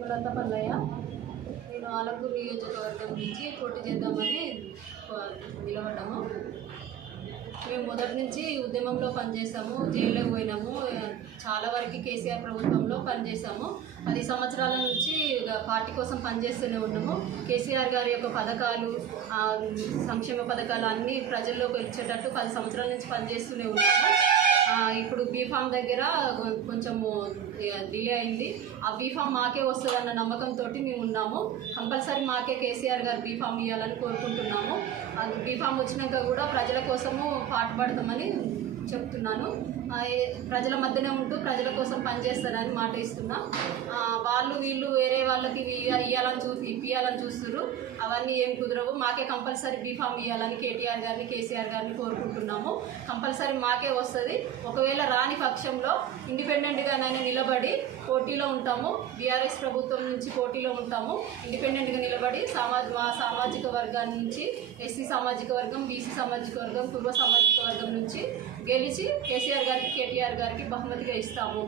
హేమలత పల్లయ్య. నేను ఆలగూరు నియోజకవర్గం నుంచి పోటీ చేద్దామని నిలబడ్డాము. మేము మొదటి నుంచి ఉద్యమంలో పనిచేసాము, జైల్లోకి పోయినాము. చాలా వరకు కేసీఆర్ ప్రభుత్వంలో పనిచేసాము. 10 సంవత్సరాల నుంచి పార్టీ కోసం పనిచేస్తూనే ఉన్నాము. కేసీఆర్ గారి యొక్క పథకాలు, సంక్షేమ పథకాలు అన్నీ ప్రజల్లోకి వచ్చేటట్టు 10 సంవత్సరాల నుంచి పనిచేస్తూనే ఉన్నాము. ఇప్పుడు బీఫామ్ దగ్గర కొంచెము డిలే అయింది. ఆ బీఫామ్ మాకే వస్తుందన్న నమ్మకంతో మేము ఉన్నాము. కంపల్సరీ మాకే కేసీఆర్ గారు బీఫామ్ ఇవ్వాలని కోరుకుంటున్నాము. బీఫామ్ వచ్చినాక కూడా ప్రజల కోసము పాటుపడతామని చెప్తున్నాను. ప్రజల మధ్యనే ఉంటూ ప్రజల కోసం పనిచేస్తానని మాట ఇస్తున్నా. వాళ్ళు వీళ్ళు వేరే వాళ్ళకి ఇప్పియాలని చూస్తున్నారు. అవన్నీ ఏం కుదరవు. మాకే కంపల్సరీ బీఫామ్ ఇవ్వాలని కేటీఆర్ గారిని, కేసీఆర్ గారిని కోరుకుంటున్నాము. కంపల్సరీ మాకే వస్తుంది. ఒకవేళ రాని పక్షంలో ఇండిపెండెంట్గానైనా నిలబడి పోటీలో ఉంటాము. బీఆర్ఎస్ ప్రభుత్వం నుంచి పోటీలో ఉంటాము. ఇండిపెండెంట్గా నిలబడి మా సామాజిక వర్గాన్ని నుంచి ఎస్సీ సామాజిక వర్గం, బీసీ సామాజిక వర్గం, పూర్వ సామాజిక వర్గం నుంచి గెలిచి కేసీఆర్ గారికి, కేటీఆర్ గారికి బహుమతిగా ఇస్తాము.